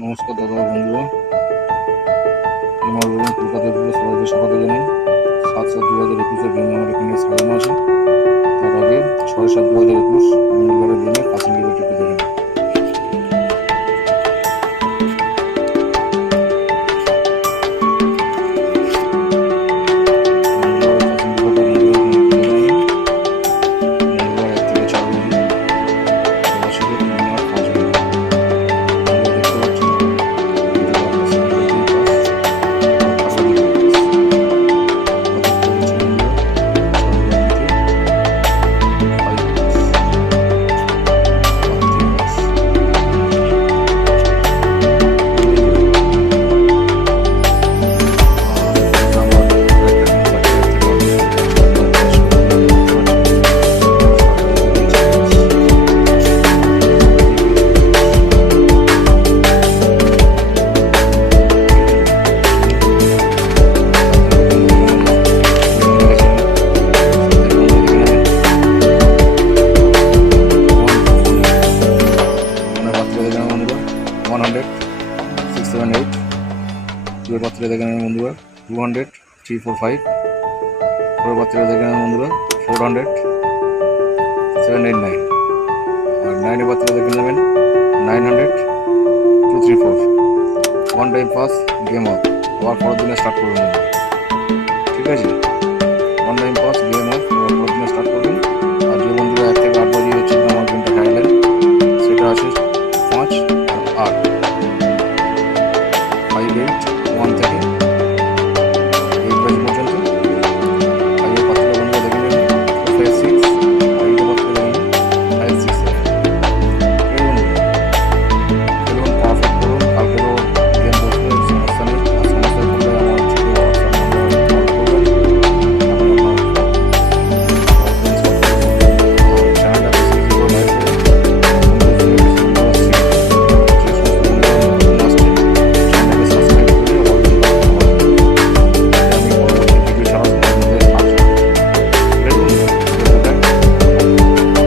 নমস্কার দাদা বন্ধুরা, আমার বলুন কলকাতায় পুরো সবাইকে স্বাগত জানাই। 7/7/2021 দিন আমার এখানে সাজানো আছে। তার আগে 6/7/2021 মঙ্গলবারের দিনে কাসিং টিপে দেখেন। পাত্রে দেখেন বন্ধুরা 200 345, পরের পাত্রে দেখেন বন্ধুরা 400 789, আর 9 পাত্রে দেখে নেবেন 900 234। One time pass game up, আবার পরের দিনে স্টার্ট করবেন, ঠিক আছে।